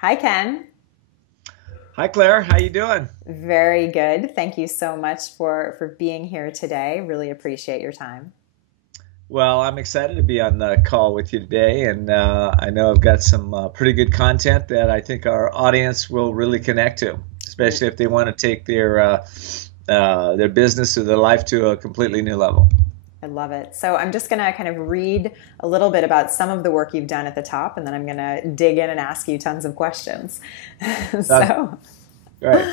Hi, Ken. Hi Claire, how you doing? Very good. Thank you so much for being here today. Really appreciate your time. Well, I'm excited to be on the call with you today, and I know I've got some pretty good content that I think our audience will really connect to, especially if they want to take their business or their life to a completely new level. I love it. So I'm just going to kind of read a little bit about some of the work you've done at the top, and then I'm going to dig in and ask you tons of questions. Sounds So, great.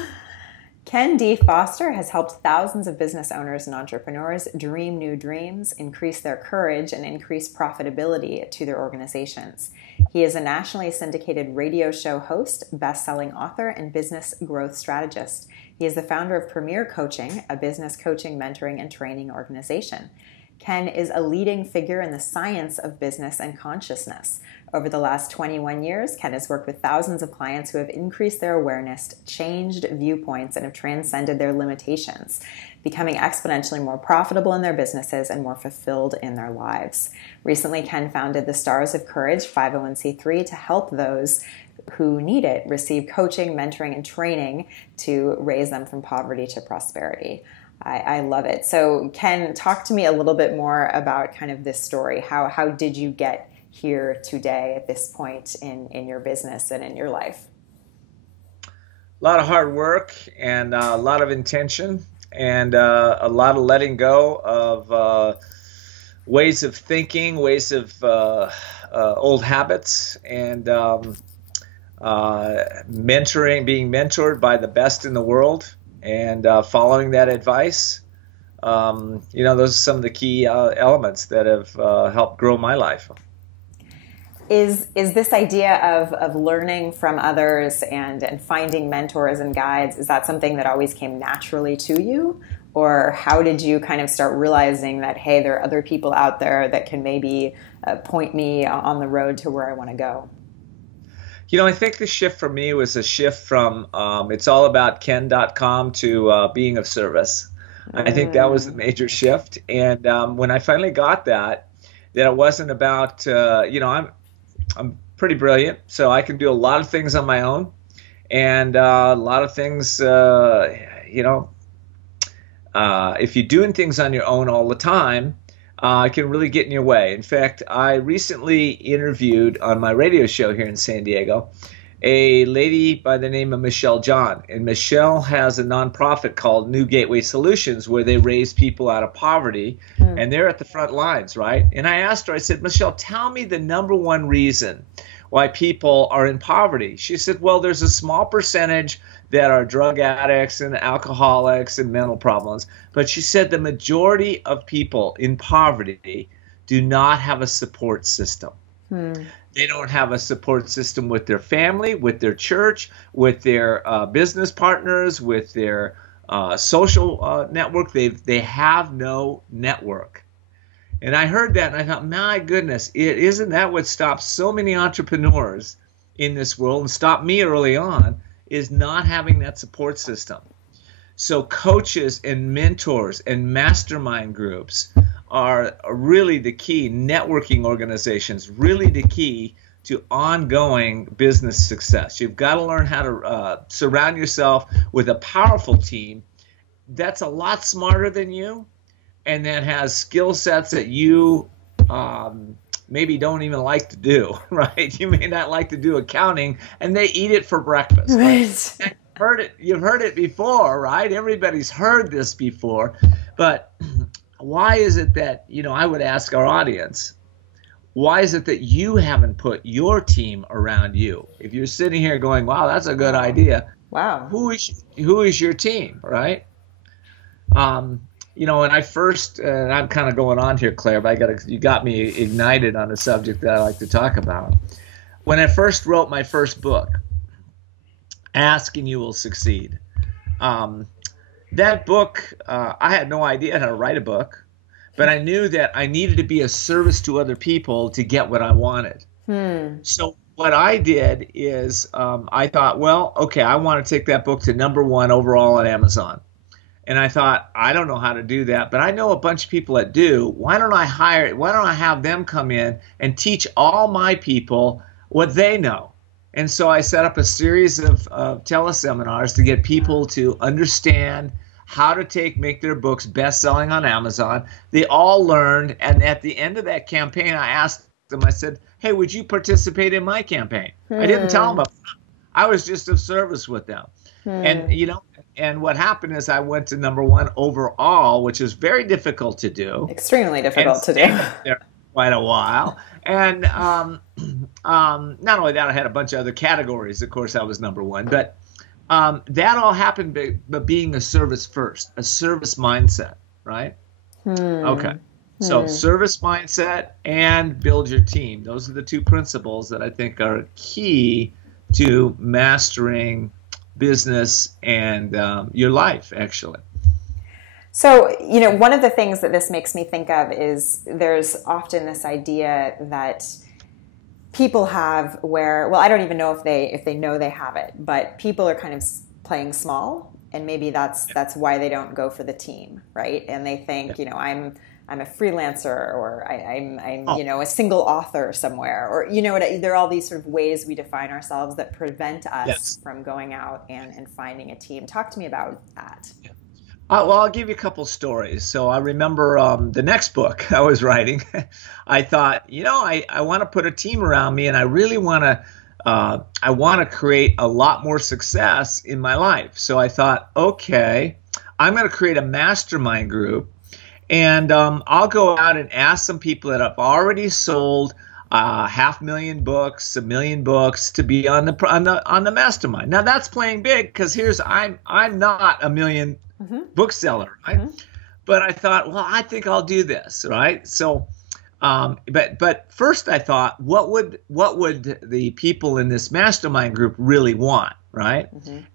Ken D. Foster has helped thousands of business owners and entrepreneurs dream new dreams, increase their courage, and increase profitability to their organizations. He is a nationally syndicated radio show host, best-selling author, and business growth strategist. He is the founder of Premier Coaching, a business coaching, mentoring, and training organization. Ken is a leading figure in the science of business and consciousness. Over the last 21 years, Ken has worked with thousands of clients who have increased their awareness, changed viewpoints, and have transcended their limitations, becoming exponentially more profitable in their businesses and more fulfilled in their lives. Recently, Ken founded the Stars of Courage 501c3 to help those who need it receive coaching, mentoring, and training to raise them from poverty to prosperity. I love it. So Ken, talk to me a little bit more about kind of this story. How did you get here today at this point in your business and in your life? A lot of hard work and a lot of intention and a lot of letting go of ways of thinking, ways of old habits, and being mentored by the best in the world, and following that advice. Those are some of the key elements that have helped grow my life. Is this idea of learning from others and finding mentors and guides, is that something that always came naturally to you? Or how did you kind of start realizing that, hey, there are other people out there that can maybe point me on the road to where I want to go? I think the shift for me was a shift from it's all about Ken.com to being of service. I think that was the major shift. And when I finally got that it wasn't about, I'm pretty brilliant, so I can do a lot of things on my own. And a lot of things, if you're doing things on your own all the time, it can really get in your way. In fact, I recently interviewed on my radio show here in San Diego a lady by the name of Michelle John. And Michelle has a nonprofit called New Gateway Solutions where they raise people out of poverty, and they're at the front lines, right? And I asked her, I said, Michelle, tell me the number one reason why people are in poverty. She said, well, there's a small percentage that are drug addicts and alcoholics and mental problems. But she said the majority of people in poverty do not have a support system. They don't have a support system with their family, with their church, with their business partners, with their social network. They have no network. And I heard that and I thought, my goodness, isn't that what stops so many entrepreneurs in this world and stopped me early on, is not having that support system. So coaches and mentors and mastermind groups are really the key. Networking organizations, really the key to ongoing business success. You've got to learn how to surround yourself with a powerful team that's a lot smarter than you and that has skill sets that you maybe don't even like to do, right? You may not like to do accounting, and they eat it for breakfast. Right? You've heard it before, right? Everybody's heard this before. But why is it that, I would ask our audience, why is it that you haven't put your team around you? If you're sitting here going, wow, that's a good idea. Wow. Who is your team, right? When I first, and I'm kind of going on here, Claire, but you got me ignited on a subject that I like to talk about. When I first wrote my first book, Ask and You Will Succeed, that book, I had no idea how to write a book, but I knew that I needed to be a service to other people to get what I wanted. So what I did is I thought, well, okay, I want to take that book to #1 overall on Amazon. And I thought, I don't know how to do that, but I know a bunch of people that do. Why don't I have them come in and teach all my people what they know? And so I set up a series of teleseminars to get people to understand how to make their books best-selling on Amazon. They all learned, and at the end of that campaign, I asked them, I said, hey, would you participate in my campaign? I didn't tell them up front. I was just of service with them. And, and what happened is I went to #1 overall, which is very difficult to do. Extremely difficult to do. There quite a while. And not only that, I had a bunch of other categories. Of course, I was #1. But that all happened by being a service first, a service mindset, right? Okay. So service mindset and build your team. Those are the two principles that I think are key to mastering business and your life, actually. So, one of the things that this makes me think of is there's often this idea that people have where, well, I don't even know if they know they have it, but people are kind of playing small, and maybe that's why they don't go for the team, right? And they think, I'm a freelancer, or I'm a single author somewhere, or there are all these sort of ways we define ourselves that prevent us from going out and finding a team. Talk to me about that. Yeah. Well, I'll give you a couple stories. So I remember the next book I was writing. I thought, I want to put a team around me, and I really want to create a lot more success in my life. So I thought, okay, I'm going to create a mastermind group. And I'll go out and ask some people that have already sold 500,000 books, 1 million books, to be on the mastermind. Now that's playing big, because I'm not a million bookseller, right? But I thought, well, I think I'll do this, right? So, but first I thought, what would the people in this mastermind group really want? Right.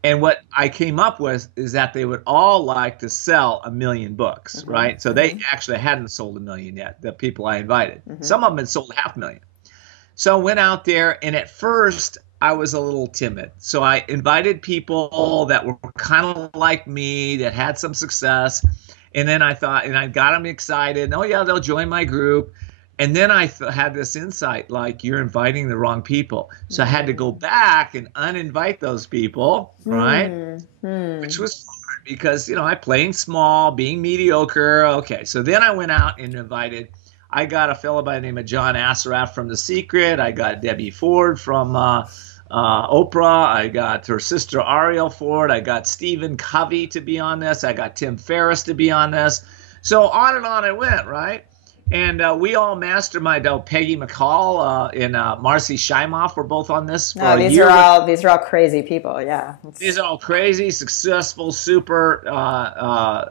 And what I came up with is that they would all like to sell 1 million books. Right. So they actually hadn't sold 1 million yet, the people I invited. Some of them had sold 500,000. So I went out there, and at first I was a little timid. So I invited people that were kind of like me, that had some success. And then I thought, and I got them excited. Oh, yeah, they'll join my group. And then I had this insight, like, you're inviting the wrong people. So I had to go back and uninvite those people, right? Which was hard because, I playing small, being mediocre. Okay, so then I went out and invited. I got a fellow by the name of John Assaraf from The Secret. I got Debbie Ford from Oprah. I got her sister Ariel Ford. I got Stephen Covey to be on this. I got Tim Ferriss to be on this. So on and on it went, right? And we all mastermind. Peggy McCall and Marcy Shimoff were both on this for a year. These are all crazy people. Yeah, these are all crazy, successful, super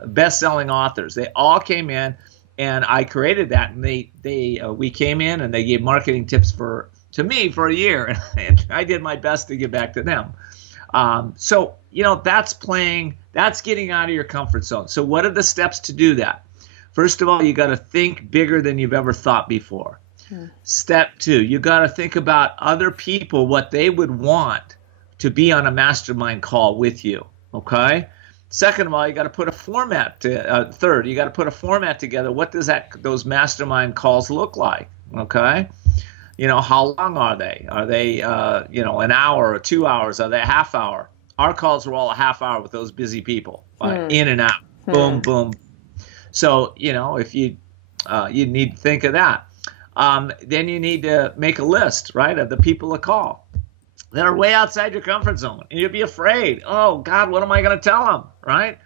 best-selling authors. They all came in, and I created that. And we came in, and they gave marketing tips to me for a year, and I did my best to give back to them. So that's getting out of your comfort zone. So what are the steps to do that? First of all, you got to think bigger than you've ever thought before. Step 2, you got to think about other people, what they would want to be on a mastermind call with you. Okay. Second of all, you got to put a format. Third, you got to put a format together. What does those mastermind calls look like? Okay. How long are they? Are they an hour or 2 hours? Are they a half hour? Our calls were all a half hour with those busy people, in and out, boom, boom. So, if you need to think of that. Then you need to make a list, right, of the people to call that are way outside your comfort zone. And you'll be afraid. Oh, God, what am I going to tell them, right?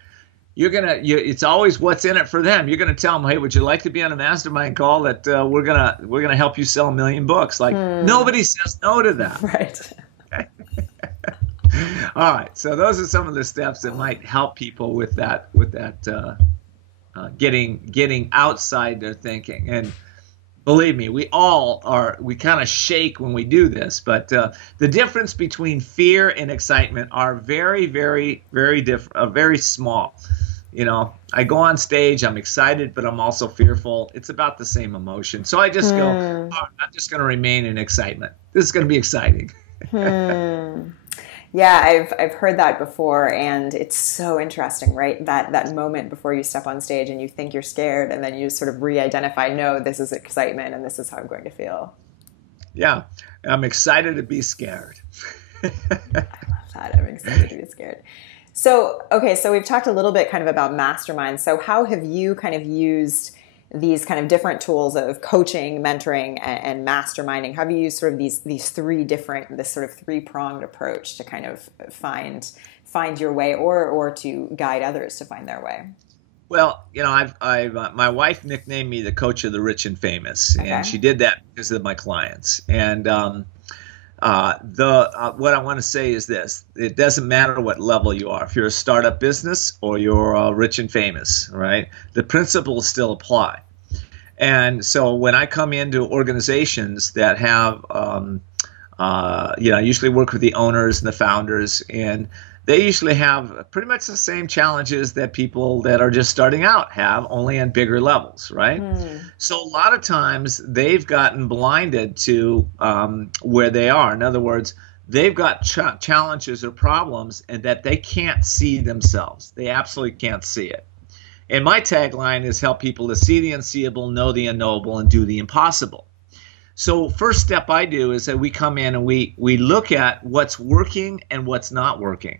It's always what's in it for them. You're going to tell them, hey, would you like to be on a mastermind call that we're gonna help you sell 1 million books? Like, nobody says no to that. Right. All right. So those are some of the steps that might help people with that getting outside their thinking. And believe me, we kind of shake when we do this, but the difference between fear and excitement are very, very, very different, very small. I go on stage, I'm excited, but I'm also fearful. It's about the same emotion. So I just go, I'm just going to remain in excitement. This is going to be exciting. Yeah, I've heard that before, and it's so interesting, right? That moment before you step on stage and you think you're scared, and then you sort of re-identify, no, this is excitement, and this is how I'm going to feel. Yeah, I'm excited to be scared. I love that. I'm excited to be scared. So, okay, so we've talked a little bit kind of about masterminds. So how have you kind of used these kind of different tools of coaching, mentoring, and masterminding? How have you used sort of this sort of three-pronged approach to kind of find your way or to guide others to find their way? Well, my wife nicknamed me the coach of the rich and famous, Okay. and she did that because of my clients. And what I want to say is this: it doesn't matter what level you are. If you're a startup business or you're rich and famous, right? The principles still apply. And so when I come into organizations that have, I usually work with the owners and the founders, and they usually have pretty much the same challenges that people that are just starting out have, only on bigger levels, right? So a lot of times they've gotten blinded to where they are. In other words, they've got challenges or problems and that they can't see themselves. They absolutely can't see it. And my tagline is help people to see the unseeable, know the unknowable, and do the impossible. So first step I do is that we come in and we look at what's working and what's not working.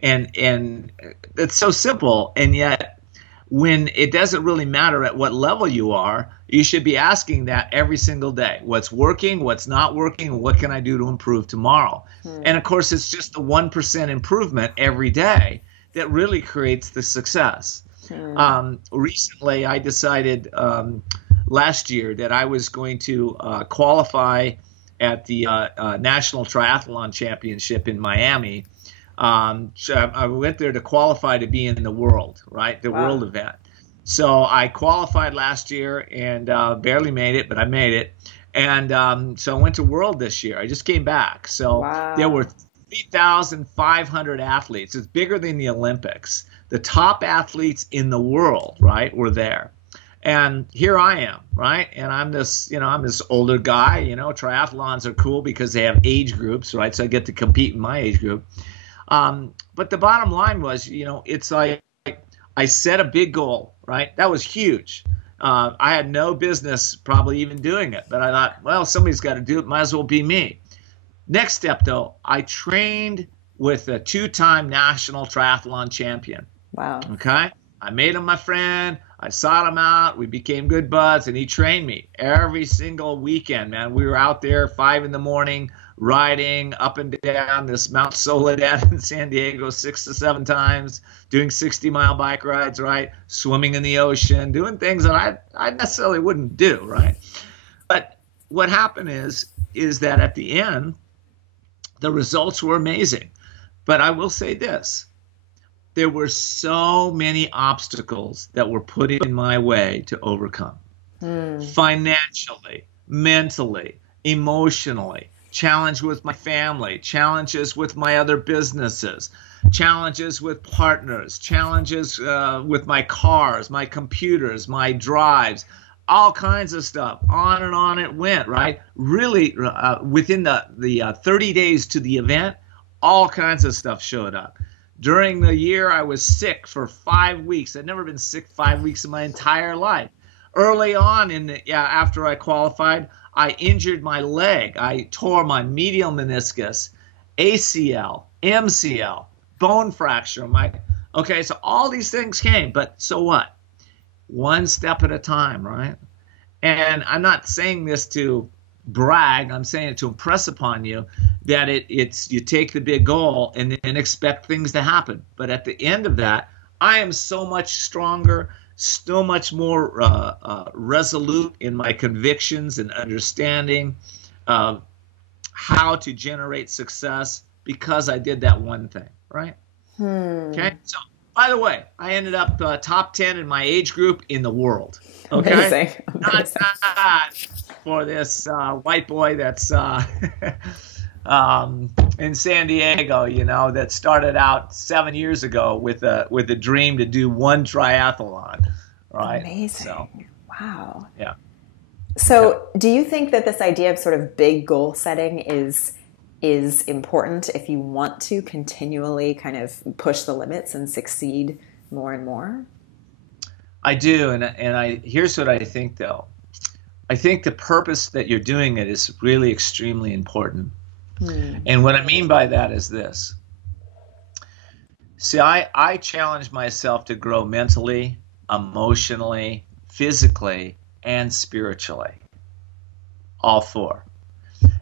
And it's so simple, and yet when it doesn't really matter at what level you are, you should be asking that every single day. What's working, what's not working, and what can I do to improve tomorrow? And of course, it's just the 1% improvement every day that really creates the success. Recently, I decided last year that I was going to qualify at the National Triathlon Championship in Miami. I went there to qualify to be in the world, right? The world event. So I qualified last year and barely made it, but I made it. And so I went to World this year. I just came back. So there were 3,500 athletes. It's bigger than the Olympics. The top athletes in the world, right, were there. And here I am, right? And I'm this older guy. Triathlons are cool because they have age groups, right? So I get to compete in my age group. But the bottom line was, it's like I set a big goal, right? That was huge. I had no business probably even doing it, but I thought, well, somebody's got to do it. Might as well be me. Next step, though, I trained with a 2-time national triathlon champion. Wow. Okay. I made him my friend. I sought him out. We became good buds, and he trained me every single weekend, man. We were out there 5 a.m. riding up and down this Mount Soledad in San Diego 6 to 7 times, doing 60-mile bike rides, right? Swimming in the ocean, doing things that I necessarily wouldn't do, right? But what happened is that at the end, the results were amazing. But I will say this. There were so many obstacles that were put in my way to overcome. Financially, mentally, emotionally, challenge with my family, challenges with my other businesses, challenges with partners, challenges with my cars, my computers, my drives, all kinds of stuff. On and on it went, right? Really, within the 30 days to the event, all kinds of stuff showed up. During the year, I was sick for 5 weeks. I'd never been sick 5 weeks in my entire life. Early on, after I qualified, I injured my leg. I tore my medial meniscus, ACL, MCL, bone fracture. So all these things came, but so what? One step at a time, right? And I'm not saying this to brag. I'm saying it to impress upon you that it's you take the big goal and then expect things to happen. But at the end of that, I am so much stronger, so much more resolute in my convictions and understanding of how to generate success because I did that one thing, right? Okay. So, by the way, I ended up top 10 in my age group in the world. Okay. Amazing. Not for this white boy that's in San Diego, that started out 7 years ago with a dream to do one triathlon, right? Amazing. So, wow. Yeah. So do you think that this idea of sort of big goal setting is important if you want to continually kind of push the limits and succeed more and more? I do, and here's what I think though. I think the purpose that you're doing it is really extremely important. And what I mean by that is this. See, I challenge myself to grow mentally, emotionally, physically, and spiritually. All four.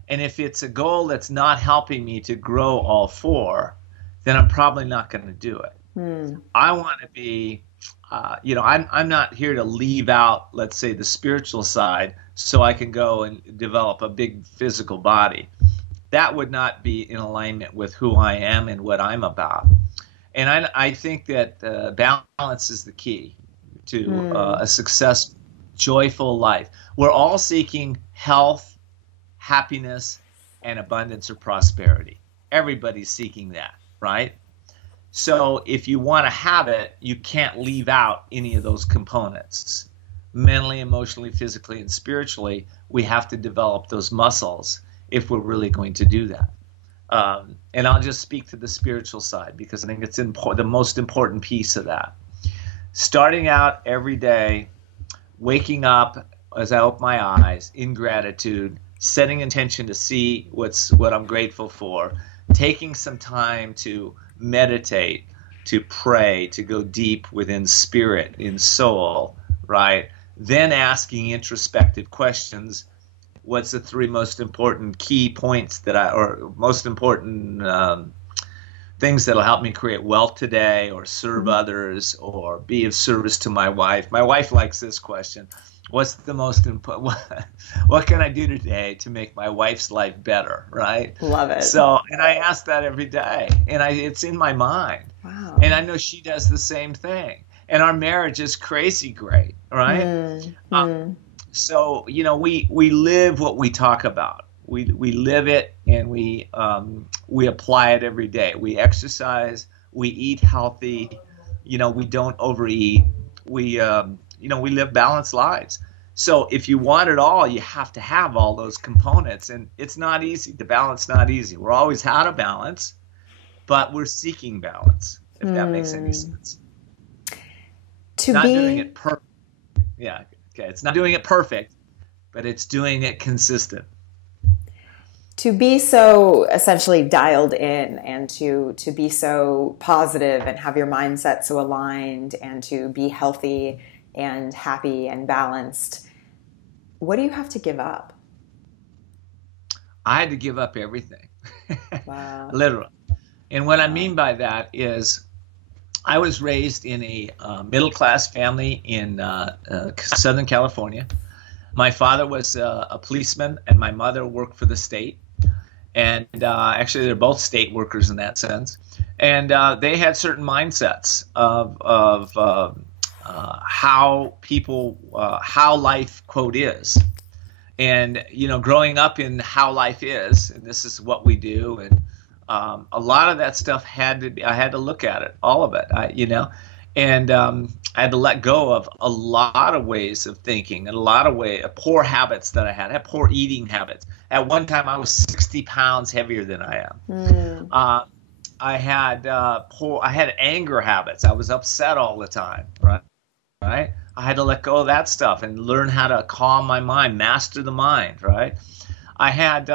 And if it's a goal that's not helping me to grow all four, then I'm probably not going to do it. I want to be, I'm not here to leave out, let's say, the spiritual side so I can go and develop a big physical body. That would not be in alignment with who I am and what I'm about. And I think that balance is the key to a successful, joyful life. We're all seeking health, happiness, and abundance or prosperity. Everybody's seeking that, right? So if you want to have it, you can't leave out any of those components. Mentally, emotionally, physically, and spiritually, we have to develop those muscles if we're really going to do that. And I'll just speak to the spiritual side because I think it's the most important piece of that. Starting out every day, waking up as I open my eyes in gratitude, setting intention to see what I'm grateful for, taking some time to meditate, to pray, to go deep within spirit, in soul, right? Then asking introspective questions. What's the three most important key points or most important things that'll help me create wealth today or serve others or be of service to my wife? My wife likes this question. What's the most important? What can I do today to make my wife's life better, right? Love it. So, and I ask that every day, and it's in my mind. Wow. And I know she does the same thing. And our marriage is crazy great, right? So, we live what we talk about. We live it, and we apply it every day. We exercise. We eat healthy. We don't overeat. We live balanced lives. So if you want it all, you have to have all those components, and it's not easy. The balance not easy. We're always out of balance, but we're seeking balance. If that makes any sense. Doing it perfect. Yeah. Okay, it's not doing it perfect, but it's doing it consistent. To be so essentially dialed in and to be so positive and have your mindset so aligned and to be healthy and happy and balanced, what do you have to give up? I had to give up everything. Wow. Literally. And what I mean by that is I was raised in a middle-class family in Southern California. My father was a policeman, and my mother worked for the state. And actually, they're both state workers in that sense. And they had certain mindsets of how people, how life, quote, is. And, growing up in how life is, and this is what we do, and a lot of that stuff I had to look at it, all of it, and I had to let go of a lot of ways of thinking and a lot of poor habits that I had. I had poor eating habits. At one time, I was 60 pounds heavier than I am. I had anger habits. I was upset all the time, right? I had to let go of that stuff and learn how to calm my mind, master the mind, right? I had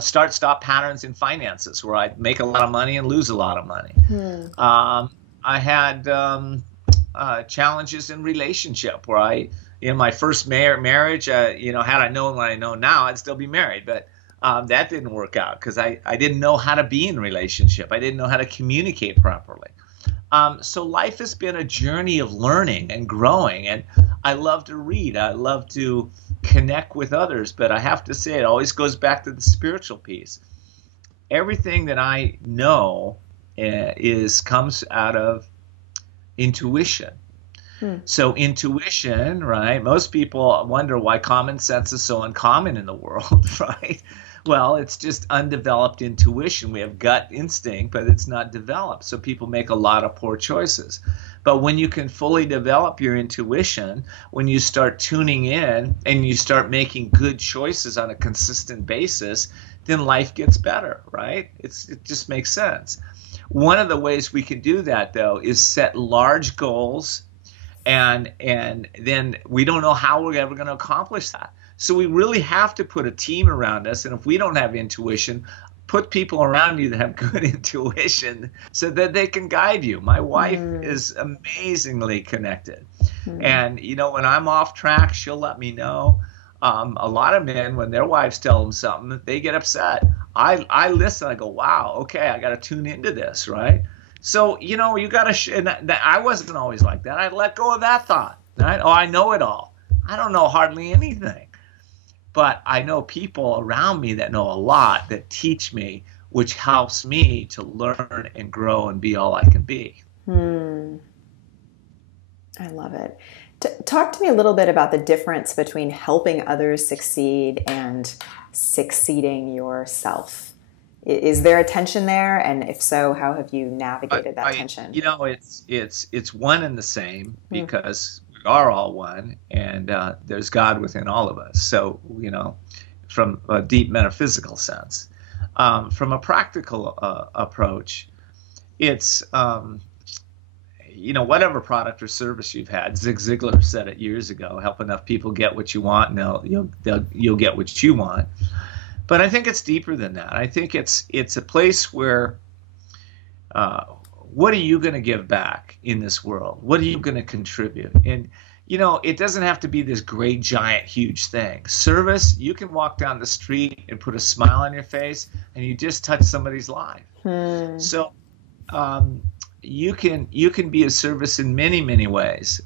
start-stop patterns in finances where I'd make a lot of money and lose a lot of money. I had challenges in relationship where my first marriage, had I known what I know now, I'd still be married. But that didn't work out because I didn't know how to be in relationship. I didn't know how to communicate properly. So life has been a journey of learning and growing. And I love to read. I love to connect with others. But I have to say, it always goes back to the spiritual piece. Everything that I know comes out of intuition. So intuition, right? Most people wonder why common sense is so uncommon in the world, right? Well, it's just undeveloped intuition. We have gut instinct, but it's not developed. So people make a lot of poor choices. But when you can fully develop your intuition, when you start tuning in and you start making good choices on a consistent basis, then life gets better, right? It just makes sense. One of the ways we can do that, though, is set large goals, and then we don't know how we're ever going to accomplish that. So we really have to put a team around us. And if we don't have intuition, put people around you that have good intuition so that they can guide you. My wife is amazingly connected. And, you know, when I'm off track, she'll let me know. A lot of men, when their wives tell them something, they get upset. I listen. I go, wow, okay, I got to tune into this, right? So, you know, you got to, and I wasn't always like that. I let go of that thought, right? Oh, I know it all. I don't know hardly anything. But I know people around me that know a lot that teach me, which helps me to learn and grow and be all I can be. I love it. Talk to me a little bit about the difference between helping others succeed and succeeding yourself. Is there a tension there? And if so, how have you navigated that tension? You know, it's one and the same, because we are all one, and there's God within all of us. So, you know, from a deep metaphysical sense. From a practical approach, it's, you know, whatever product or service you've had. Zig Ziglar said it years ago: help enough people get what you want, and you'll get what you want. But I think it's deeper than that. I think it's a place where, what are you going to give back in this world? What are you going to contribute? And, you know, it doesn't have to be this great, giant, huge thing. Service, you can walk down the street and put a smile on your face, and you just touch somebody's life. So you can be a service in many, many ways.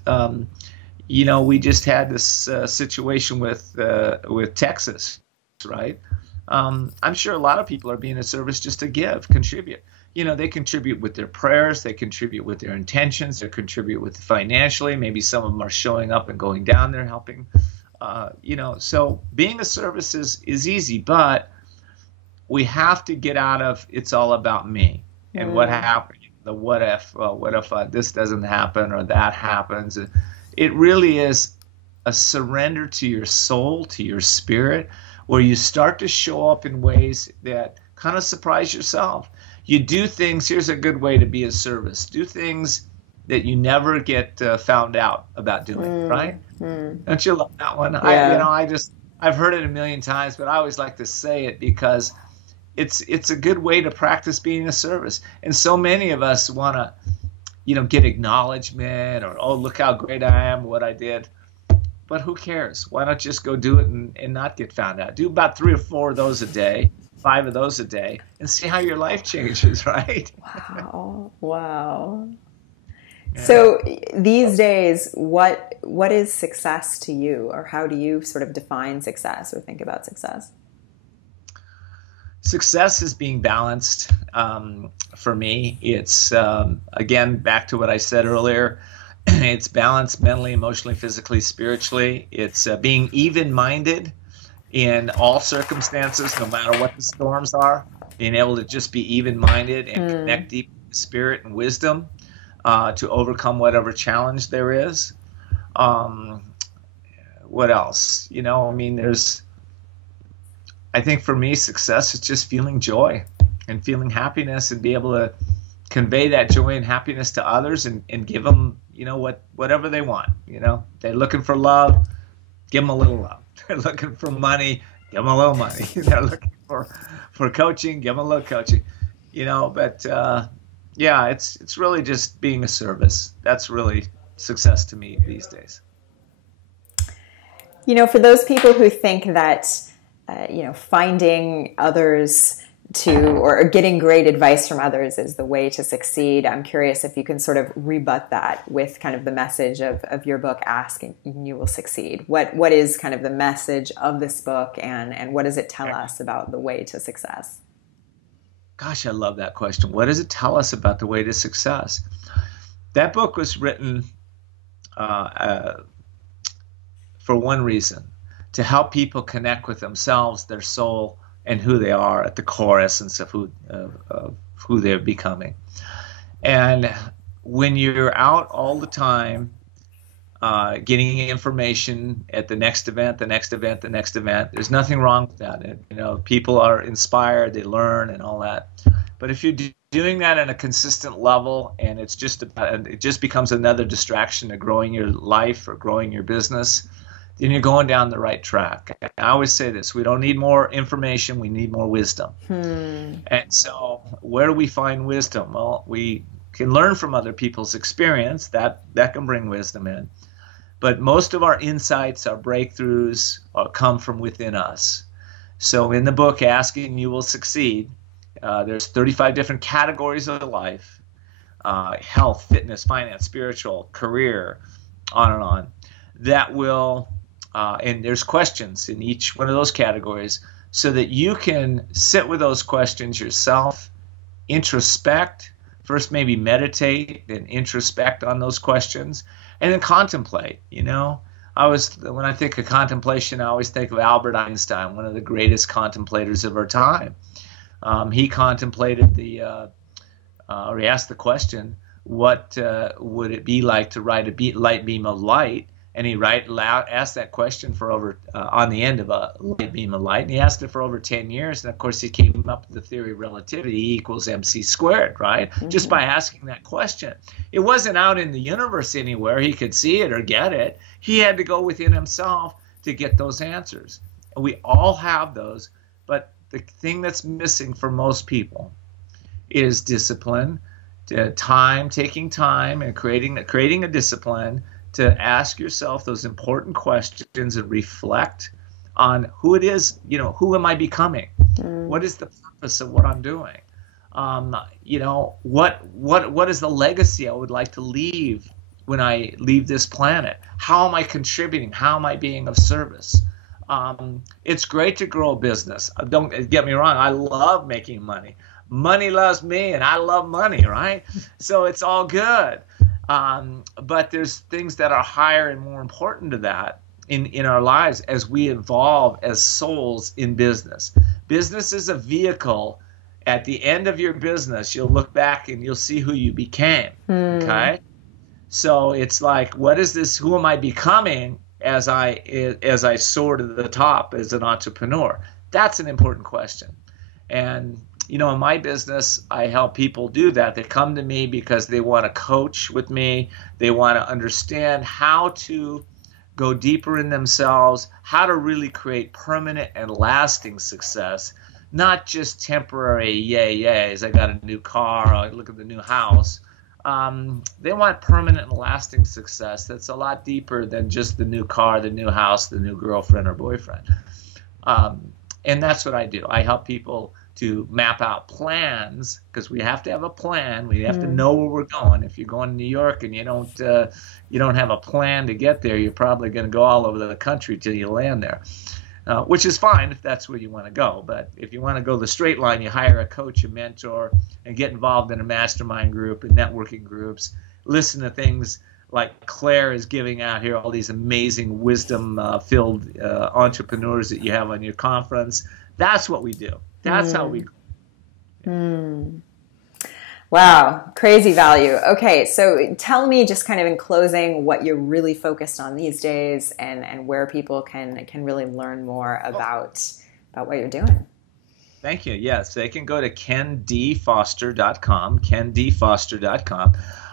You know, we just had this situation with Texas, right? I'm sure a lot of people are being of service just to give, contribute. You know, they contribute with their prayers, they contribute with their intentions, they contribute with financially. Maybe some of them are showing up and going down there helping. You know, so being a service is easy, but we have to get out of it's all about me and what happened. The what if this doesn't happen or that happens. It really is a surrender to your soul, to your spirit, where you start to show up in ways that kind of surprise yourself. You do things, here's a good way to be of service. Do things that you never get found out about doing, right? Don't you love that one? Yeah. I've heard it a million times, but I always like to say it because it's a good way to practice being of service. And so many of us want to, you know, get acknowledgement or, oh, look how great I am, what I did. But who cares? Why not just go do it and not get found out? Do about 3 or 4 of those a day, 5 of those a day, and see how your life changes, right? Wow. Yeah. So these days, what is success to you, or how do you sort of define success or think about success? Success is being balanced. For me, it's, again, back to what I said earlier. It's balanced mentally, emotionally, physically, spiritually. It's being even-minded in all circumstances, no matter what the storms are. Being able to just be even-minded and connect deep with spirit and wisdom to overcome whatever challenge there is. What else? You know, I mean, I think for me, success is just feeling joy and feeling happiness and be able to convey that joy and happiness to others and give them, you know, whatever they want. You know, they're looking for love, give them a little love. They're looking for money, give them a little money. They're looking for coaching, give them a little coaching. You know, but yeah, it's really just being a service. That's really success to me these days. You know, for those people who think that, you know, finding others or getting great advice from others is the way to succeed, I'm curious if you can sort of rebut that with kind of the message of your book, Ask and You Will Succeed. What is kind of the message of this book, and what does it tell us about the way to success? Gosh, I love that question. What does it tell us about the way to success? That book was written for one reason: to help people connect with themselves, their soul, and who they are at the core essence of who they're becoming. And when you're out all the time getting information at the next event, there's nothing wrong with that. You know, people are inspired, they learn and all that. But if you're doing that at a consistent level and it just becomes another distraction to growing your life or growing your business, then you're going down the right track. I always say this: we don't need more information, we need more wisdom. And so where do we find wisdom? Well, we can learn from other people's experience. That can bring wisdom in. But most of our insights, our breakthroughs, come from within us. So in the book, Asking You Will Succeed, there's 35 different categories of life: health, fitness, finance, spiritual, career, on and on. That will, and there's questions in each one of those categories, so that you can sit with those questions yourself, introspect, first maybe meditate, then introspect on those questions, and then contemplate. When I think of contemplation, I always think of Albert Einstein, one of the greatest contemplатors of our time. He contemplated or he asked the question, what would it be like to ride a light beam of light? And he asked that question for on the end of a light beam of light, and he asked it for over 10 years. And of course, he came up with the theory of relativity, E equals mc squared, right? Just by asking that question. It wasn't out in the universe anywhere. He could see it or get it. He had to go within himself to get those answers. And we all have those, but the thing that's missing for most people is discipline, taking time and creating a discipline to ask yourself those important questions and reflect on who it is, who am I becoming? What is the purpose of what I'm doing? What is the legacy I would like to leave when I leave this planet? How am I contributing? How am I being of service? It's great to grow a business. Don't get me wrong. I love making money. Money loves me, and I love money, right? So it's all good. But there's things that are higher and more important to that in our lives as we evolve as souls in business. Business is a vehicle. At the end of your business, you'll look back and you'll see who you became. Okay? So it's like, what is this? Who am I becoming as I soar to the top as an entrepreneur? That's an important question. And in my business, I help people do that. They come to me because they want to coach with me. They want to understand how to go deeper in themselves, how to really create permanent and lasting success, not just temporary yays. I got a new car. I look at the new house. They want permanent and lasting success that's a lot deeper than just the new car, the new house, the new girlfriend or boyfriend. And that's what I do. I help people to map out plans, because we have to have a plan. We have to know where we're going. If you're going to New York and you don't have a plan to get there, you're probably going to go all over the country till you land there, which is fine if that's where you want to go. But if you want to go the straight line, you hire a coach, a mentor, and get involved in a mastermind group and networking groups. Listen to things like Claire is giving out here, all these amazing wisdom-filled entrepreneurs that you have on your conference. That's what we do. That's how we go. Wow, crazy value. Okay, so tell me, just kind of in closing, what you're really focused on these days, and where people can really learn more about what you're doing. Thank you. Yes, they can go to kendfoster.com, kendfoster.com.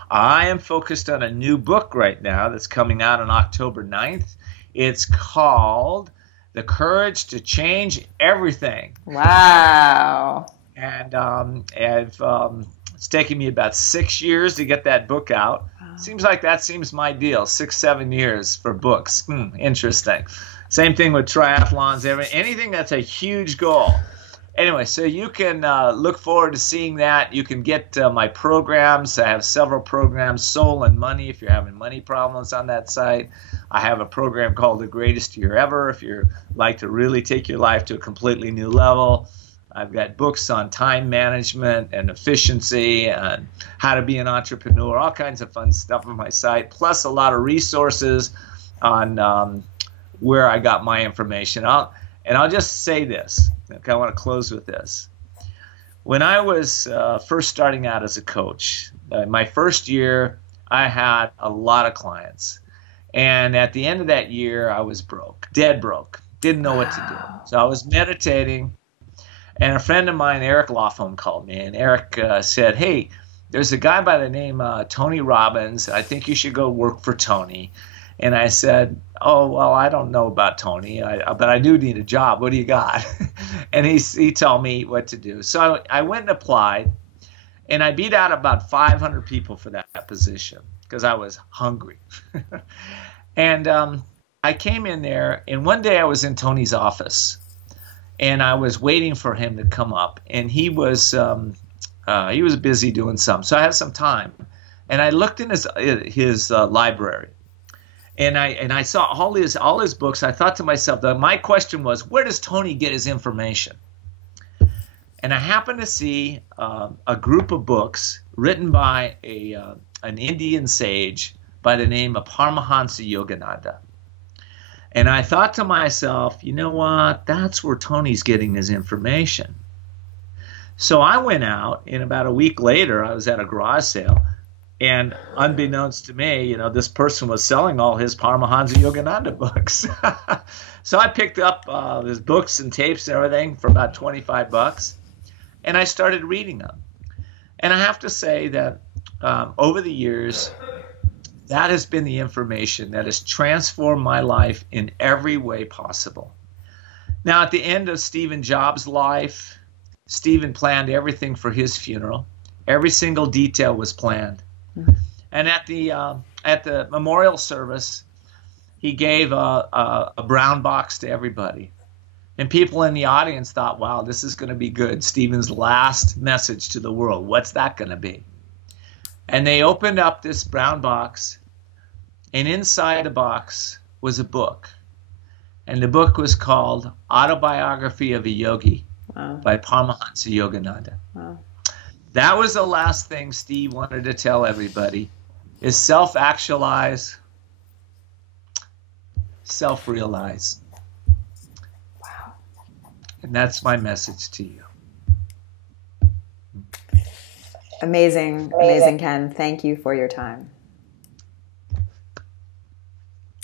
I am focused on a new book right now that's coming out on October 9th. It's called The Courage to Change Everything. Wow. And it's taken me about 6 years to get that book out. Wow. Seems like that seems my deal, 6-7 years for books. Interesting. Same thing with triathlons, anything that's a huge goal. Anyway, so you can look forward to seeing that. You can get my programs. I have several programs, Soul and Money, if you're having money problems on that site. I have a program called The Greatest Year Ever, if you'd like to really take your life to a completely new level. I've got books on time management and efficiency and how to be an entrepreneur, all kinds of fun stuff on my site, plus a lot of resources on where I got my information. I'll just say this. Okay, I want to close with this. When I was first starting out as a coach, my first year, I had a lot of clients. And at the end of that year, I was broke, dead broke, didn't know what to do. So I was meditating, and a friend of mine, Eric Laughlin, called me. And Eric said, hey, there's a guy by the name Tony Robbins. I think you should go work for Tony. And I said, oh, well, I don't know about Tony, but I do need a job. What do you got? And he told me what to do. So I went and applied, and I beat out about 500 people for that position because I was hungry. And I came in there, and one day I was in Tony's office, and I was waiting for him to come up, and he was busy doing something. So I had some time, and I looked in his library. And I saw all his books. I thought to myself, my question was, where does Tony get his information? And I happened to see a group of books written by an Indian sage by the name of Paramahansa Yogananda. And I thought to myself, you know what? That's where Tony's getting his information. So I went out, and about a week later, I was at a garage sale. And unbeknownst to me, this person was selling all his Paramahansa Yogananda books. So I picked up his books and tapes and everything for about $25, and I started reading them. And I have to say that over the years, that has been the information that has transformed my life in every way possible. Now, at the end of Stephen Jobs' life, Stephen planned everything for his funeral. Every single detail was planned. And at the memorial service, he gave a brown box to everybody. And people in the audience thought, wow, this is going to be good. Stephen's last message to the world. What's that going to be? And they opened up this brown box, and inside the box was a book. And the book was called Autobiography of a Yogi by Paramahansa Yogananda. Wow. That was the last thing Steve wanted to tell everybody, is self-actualize, self-realize. Wow. And that's my message to you. Amazing, amazing, Ken. Thank you for your time.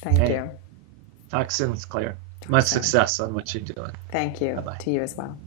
Thank you. Talk soon, it's clear. Much success on what you're doing. Thank you. Bye-bye. To you as well.